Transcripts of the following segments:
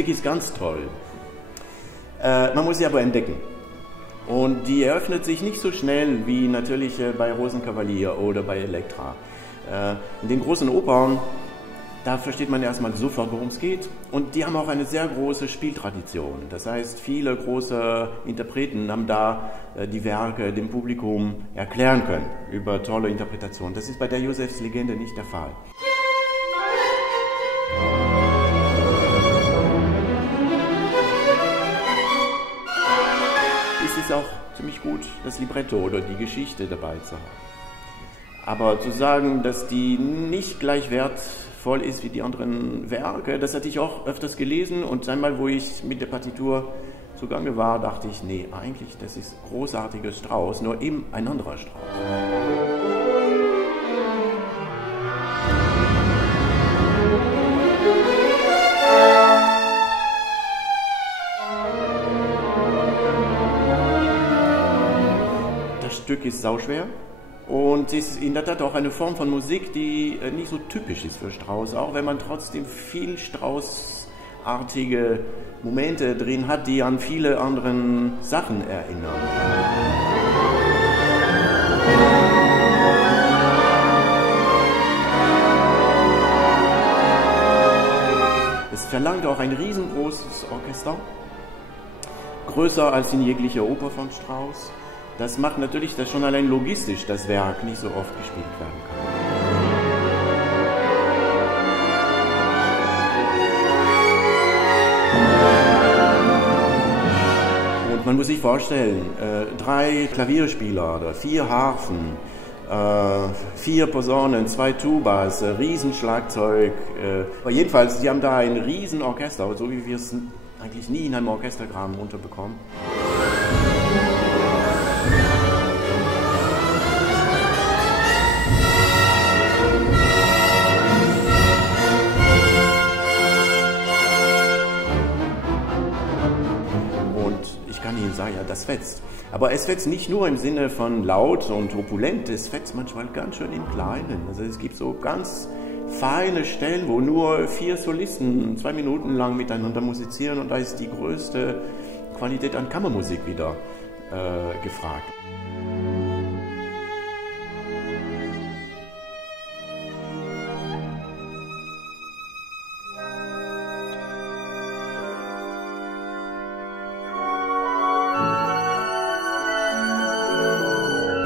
Musik ist ganz toll. Man muss sie aber entdecken. Und die eröffnet sich nicht so schnell wie natürlich bei Rosenkavalier oder bei Elektra. In den großen Opern, da versteht man erstmal sofort, worum es geht. Und die haben auch eine sehr große Spieltradition. Das heißt, viele große Interpreten haben da die Werke dem Publikum erklären können über tolle Interpretationen. Das ist bei der Josefslegende nicht der Fall. Es ist auch ziemlich gut, das Libretto oder die Geschichte dabei zu haben. Aber zu sagen, dass die nicht gleich wertvoll ist wie die anderen Werke, das hatte ich auch öfters gelesen und einmal, wo ich mit der Partitur zugange war, dachte ich, nee, eigentlich, das ist großartiges Strauss, nur eben ein anderer Strauss. Das Stück ist sauschwer. Und es ist in der Tat auch eine Form von Musik, die nicht so typisch ist für Strauss, auch wenn man trotzdem viel Strauss-artige Momente drin hat, die an viele andere Sachen erinnern. Es verlangt auch ein riesengroßes Orchester, größer als in jeglicher Oper von Strauss. Das macht natürlich, dass schon allein logistisch das Werk nicht so oft gespielt werden kann. Und man muss sich vorstellen, 3 Klavierspieler oder 4 Harfen, 4 Posaunen, 2 Tubas, Riesenschlagzeug. Aber jedenfalls, sie haben da ein Riesenorchester, so wie wir es eigentlich nie in einem Orchestergraben unterbekommen. Ich kann Ihnen sagen, ja, das fetzt. Aber es fetzt nicht nur im Sinne von laut und opulent, es fetzt manchmal ganz schön im Kleinen. Also es gibt so ganz feine Stellen, wo nur 4 Solisten 2 Minuten lang miteinander musizieren und da ist die größte Qualität an Kammermusik wieder gefragt.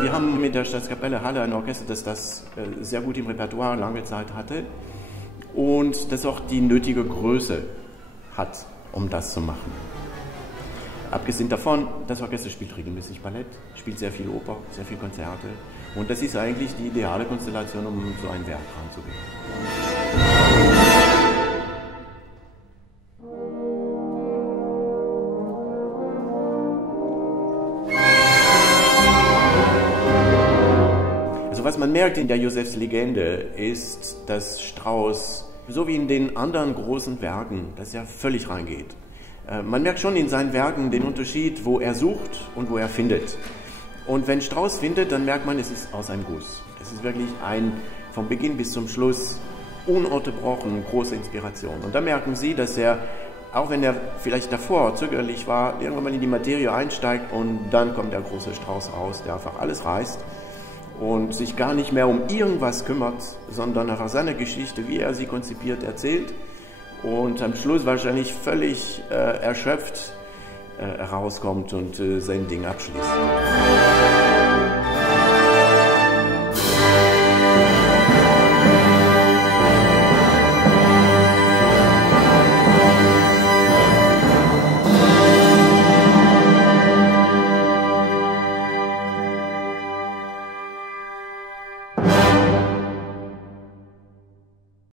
Wir haben mit der Staatskapelle Halle ein Orchester, das sehr gut im Repertoire lange Zeit hatte und das auch die nötige Größe hat, um das zu machen. Abgesehen davon, das Orchester spielt regelmäßig Ballett, spielt sehr viel Oper, sehr viel Konzerte und das ist eigentlich die ideale Konstellation, um so ein Werk ranzugehen. Was man merkt in der Josefslegende ist, dass Strauss, so wie in den anderen großen Werken, dass er völlig reingeht. Man merkt schon in seinen Werken den Unterschied, wo er sucht und wo er findet. Und wenn Strauss findet, dann merkt man, es ist aus einem Guss. Es ist wirklich vom Beginn bis zum Schluss ununterbrochen große Inspiration. Und da merken Sie, dass er, auch wenn er vielleicht davor zögerlich war, irgendwann mal in die Materie einsteigt und dann kommt der große Strauss raus, der einfach alles reißt und sich gar nicht mehr um irgendwas kümmert, sondern einfach seine Geschichte, wie er sie konzipiert, erzählt und am Schluss wahrscheinlich völlig erschöpft herauskommt und sein Ding abschließt.